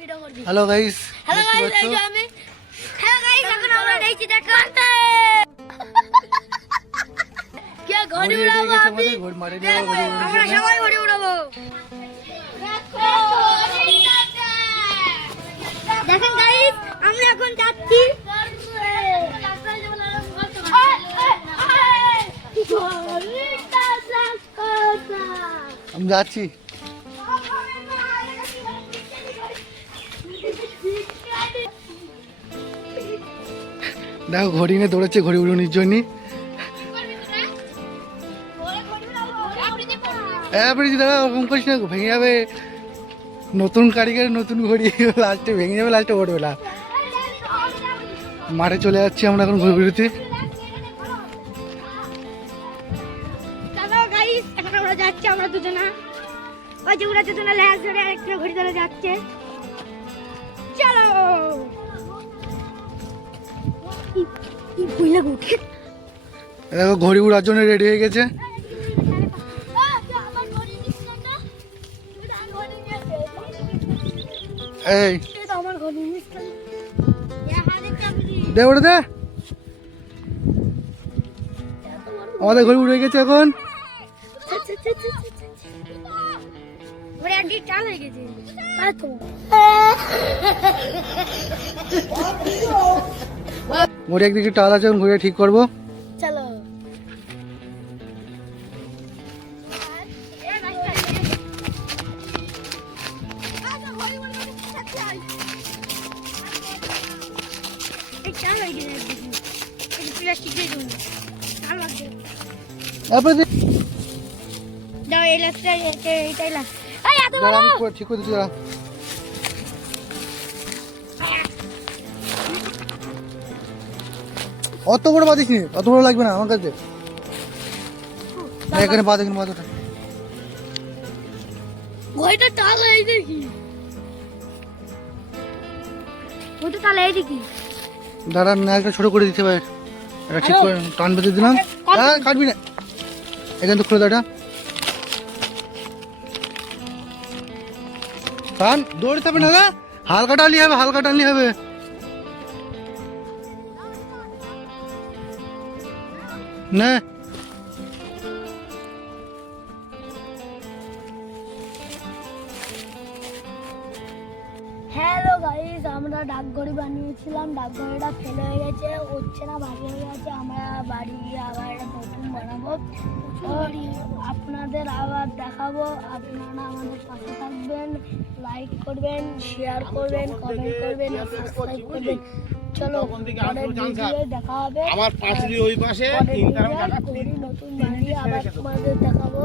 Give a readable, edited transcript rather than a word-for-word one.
hello guys এখন আমরা দেখছি দেখাতে কি ঘড়ি উড়াবো আমরা সবাই ঘড়ি উড়াবো দেখেন গাইস আমরা এখন যাচ্ছি हम যাচ্ছি দেখো ঘড়ি নিয়ে দৌড়াচ্ছে ঘড়ি উড়ানোর জন্য দাদা ওরকম করিস না ভেঙে যাবে নতুন কারিগর নতুন ঘড়ি লাস্টে ভেঙে যাবে লাস্টে উঠবে না মাঠে চলে যাচ্ছি আমরা এখন ঘুরে ঘুরতে আমরা যাচ্ছি আমরা দুজনা ওই যে ওরা দুজনা ল্যাস ধরে আরেকটা ঘড়ি ধরে যাচ্ছে চলো দেখো ঘড়ি উড়ার জন্য রেডি হয়ে গেছে এই দে ওটা দে আমাদের ঘড়ি উড়ে গেছে এখন ঘড়ি একদিকে টাল আছে ঘড়ি ঠিক করবো চলো ঠিক করে দিচ্ছি অত বড় বাঁধিস নি অত বড় লাগবে না আমার কাছে এখানে বাঁধ এখানে বাঁধ ঘড়িটা টাল এই দেখি ওটা টাল এই দেখি দাঁড়ান না একটা ছোট করে দিতে পারে এটা ঠিক করে টান বেঁধে দিলাম হ্যাঁ কাটবি না এখানে তো খুলে দাঁড়া টান দৌড়তে হবে না দাদা হালকা টানলি হবে না হ্যালো গাইস আমরা ডাকঘড়ি বানিয়েছিলাম ডাকঘড়িটা ফেলে হয়ে গেছে হচ্ছে না ভারী হয়ে গেছে আমরা বাড়ি গিয়ে আবার একটা নতুন বানাবো তো আপনাদের আবার দেখাবো আপনারা আমাদের পাশে থাকবেন লাইক করবেন শেয়ার করবেন কমেন্ট করবেন আর সাবস্ক্রাইব করবেন চলো পরের ভিডিওতে দেখা হবে আমার পাশে ওই পাশে নতুন বানিয়ে আবার তোমাদের দেখাবো